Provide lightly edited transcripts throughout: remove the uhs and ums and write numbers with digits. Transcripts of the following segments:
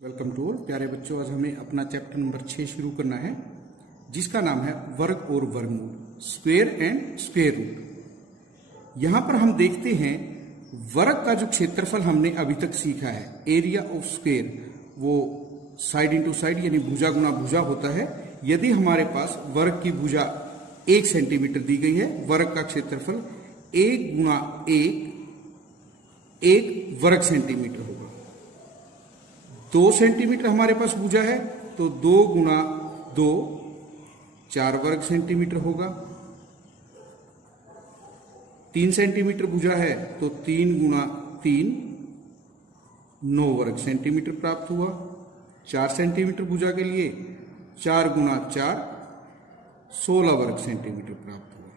Welcome to all प्यारे बच्चों। आज हमें अपना चैप्टर नंबर 6 शुरू करना है, जिसका नाम है वर्ग और वर्गमूल, स्क्वायर एंड स्क्वायर रूट। यहां पर हम देखते हैं वर्ग का जो क्षेत्रफल हमने अभी तक सीखा है, एरिया ऑफ स्क्वायर, वो साइड इंटू साइड यानी भुजा गुना भुजा होता है। यदि हमारे पास वर्ग की भुजा 1 सेंटीमीटर दी गई है, वर्ग का क्षेत्रफल 1 गुना 1 वर्ग सेंटीमीटर होगा। 2 सेंटीमीटर हमारे पास भुजा है तो 2 गुना 2 4 वर्ग सेंटीमीटर होगा। 3 सेंटीमीटर भुजा है तो 3 गुना 3 9 वर्ग सेंटीमीटर प्राप्त हुआ। 4 सेंटीमीटर भुजा के लिए 4 गुना 4 16 वर्ग सेंटीमीटर प्राप्त हुआ।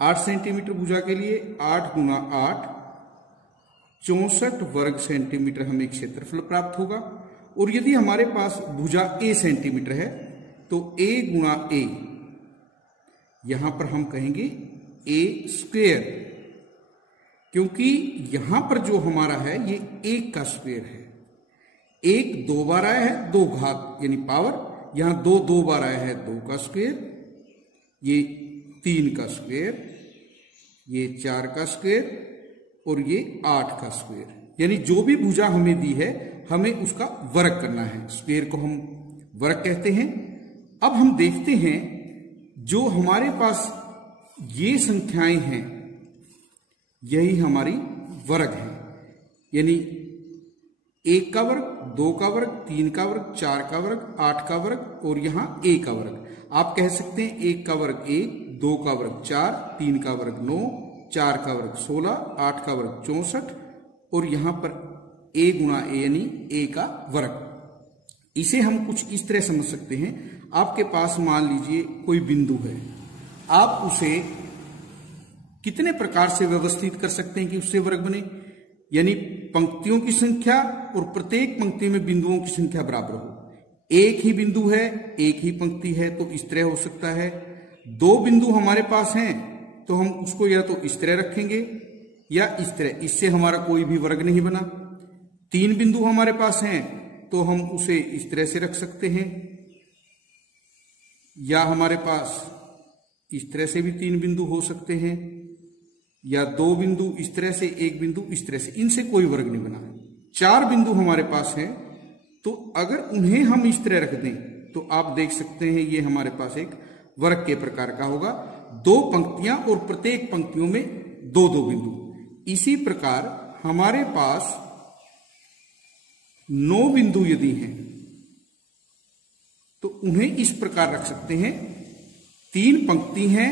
8 सेंटीमीटर भुजा के लिए 8 गुना 8 64 वर्ग सेंटीमीटर हमें क्षेत्रफल प्राप्त होगा। और यदि हमारे पास भुजा a सेंटीमीटर है तो a गुना a, यहां पर हम कहेंगे a स्क्वायर, क्योंकि यहां पर जो हमारा है ये 1 का स्क्वायर है। 1 2 बार आया है, 2 घात यानी पावर, यहां 2 2 बार आया है, 2 का स्क्वायर, ये 3 का स्क्वायर, ये 4 का स्क्वायर और ये 8 का स्क्वायर। यानी जो भी भुजा हमें दी है हमें उसका वर्ग करना है। स्क्वायर को हम वर्ग कहते हैं। अब हम देखते हैं जो हमारे पास ये संख्याएं हैं यही हमारी वर्ग है, यानी 1 का वर्ग, 2 का वर्ग, 3 का वर्ग, 4 का वर्ग, 8 का वर्ग और यहां a का वर्ग। आप कह सकते हैं 1 का वर्ग 1, 2 का वर्ग 4, 3 का वर्ग 9, 4 का वर्ग 16, 8 का वर्ग 64 और यहां पर a गुना a यानी a का वर्ग। इसे हम कुछ इस तरह समझ सकते हैं। आपके पास मान लीजिए कोई बिंदु है, आप उसे कितने प्रकार से व्यवस्थित कर सकते हैं कि उससे वर्ग बने, यानी पंक्तियों की संख्या और प्रत्येक पंक्ति में बिंदुओं की संख्या बराबर हो। एक ही बिंदु है, एक ही पंक्ति है तो इस तरह हो सकता है। 2 बिंदु हमारे पास हैं तो हम उसको या तो इस तरह रखेंगे या इस तरह, इससे हमारा कोई भी वर्ग नहीं बना। 3 बिंदु हमारे पास हैं तो हम उसे इस तरह से रख सकते हैं, या हमारे पास इस तरह से भी 3 बिंदु हो सकते हैं, या 2 बिंदु इस तरह से, 1 बिंदु इस तरह से, इनसे कोई वर्ग नहीं बना। 4 बिंदु हमारे पास हैं तो अगर उन्हें हम इस तरह रख दें तो आप देख सकते हैं ये हमारे पास एक वर्ग के प्रकार का होगा। 2 पंक्तियां और प्रत्येक पंक्तियों में 2-2 बिंदु। इसी प्रकार हमारे पास 9 बिंदु यदि हैं तो उन्हें इस प्रकार रख सकते हैं। 3 पंक्ति हैं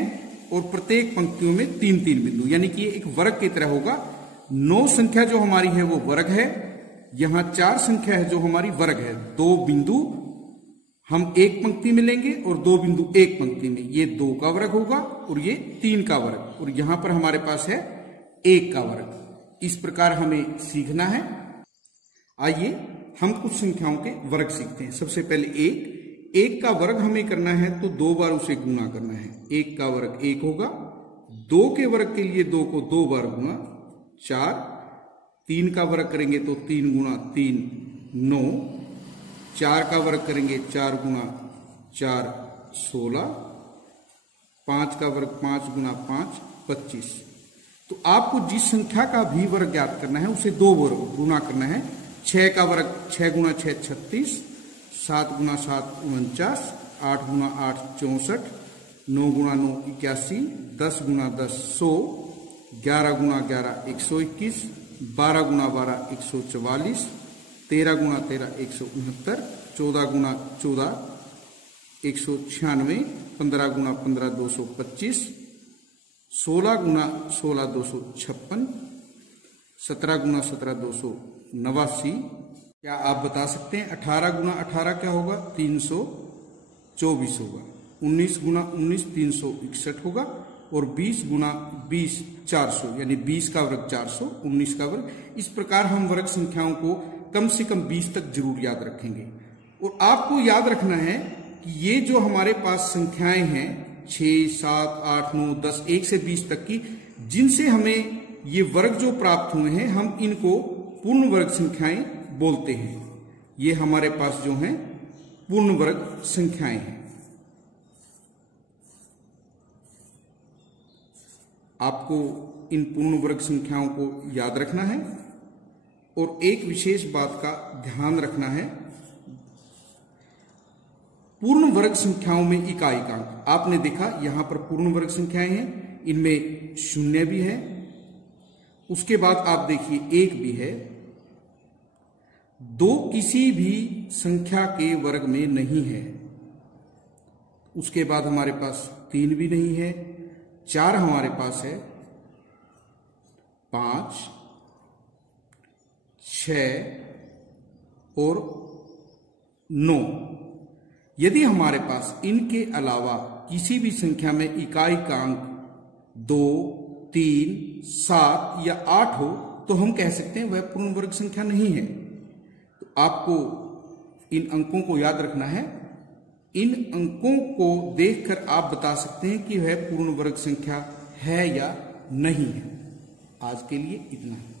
और प्रत्येक पंक्तियों में 3-3 बिंदु, यानी कि ये एक वर्ग की तरह होगा। 9 संख्या जो हमारी है वो वर्ग है, यहां 4 संख्या है जो हमारी वर्ग है। 2 बिंदु हम एक पंक्ति में लेंगे और 2 बिंदु एक पंक्ति में, ये 2 का वर्ग होगा और ये 3 का वर्ग, और यहां पर हमारे पास है 1 का वर्ग। इस प्रकार हमें सीखना है। आइए हम कुछ संख्याओं के वर्ग सीखते हैं। सबसे पहले 1 का वर्ग हमें करना है तो 2 बार उसे गुना करना है। 1 का वर्ग 1 होगा। 2 के वर्ग के लिए 2 को 2 बार गुना 4। 3 का वर्ग करेंगे तो 3 गुना 3 9। 4 का वर्ग करेंगे 4 गुना 4 16। 5 का वर्ग 5 गुना 5 25। तो आपको जिस संख्या का भी वर्ग ज्ञात करना है उसे 2 वर्ग गुना करना है। 6 का वर्ग 6 गुना 6 36, 7 गुना 7 49, 8 गुना 8 64, 9 गुना 9 81, 10 गुना 10 100, 11 गुना 11 121, 12 गुना 12 144, 13 गुना 13 169, 14 गुना 14 196, 15 गुना 15 225, 16 गुना 16 256, 17 गुना 17 289। क्या आप बता सकते हैं 18 गुना 18 क्या होगा? 324 होगा। 19 गुना 19 361 होगा और 20 गुना 20 400, यानी 20 का वर्ग 400, 19 का वर्ग। इस प्रकार हम वर्ग संख्याओं को कम से कम 20 तक जरूर याद रखेंगे। और आपको याद रखना है कि ये जो हमारे पास संख्याएं हैं 6 7 8 9 10 1 से 20 तक की, जिनसे हमें ये वर्ग जो प्राप्त हुए हैं हम इनको पूर्ण वर्ग संख्याएं बोलते हैं। ये हमारे पास जो हैं पूर्ण वर्ग संख्याएं हैं। आपको इन पूर्ण वर्ग संख्याओं को याद रखना है और एक विशेष बात का ध्यान रखना है। पूर्ण वर्ग संख्याओं में इकाइकांक आपने देखा, यहां पर पूर्ण वर्ग संख्याएं हैं, इनमें शून्य भी है, उसके बाद आप देखिए एक भी है, दो किसी भी संख्या के वर्ग में नहीं है, उसके बाद हमारे पास तीन भी नहीं है, चार हमारे पास है, 5, 6 और 9। यदि हमारे पास इनके अलावा किसी भी संख्या में इकाइकांक 2, 3, 7 या 8 हो तो हम कह सकते हैं वह पूर्ण वर्ग संख्या नहीं है। तो आपको इन अंकों को याद रखना है। इन अंकों को देखकर आप बता सकते हैं कि वह पूर्ण वर्ग संख्या है या नहीं है। आज के लिए इतना ही।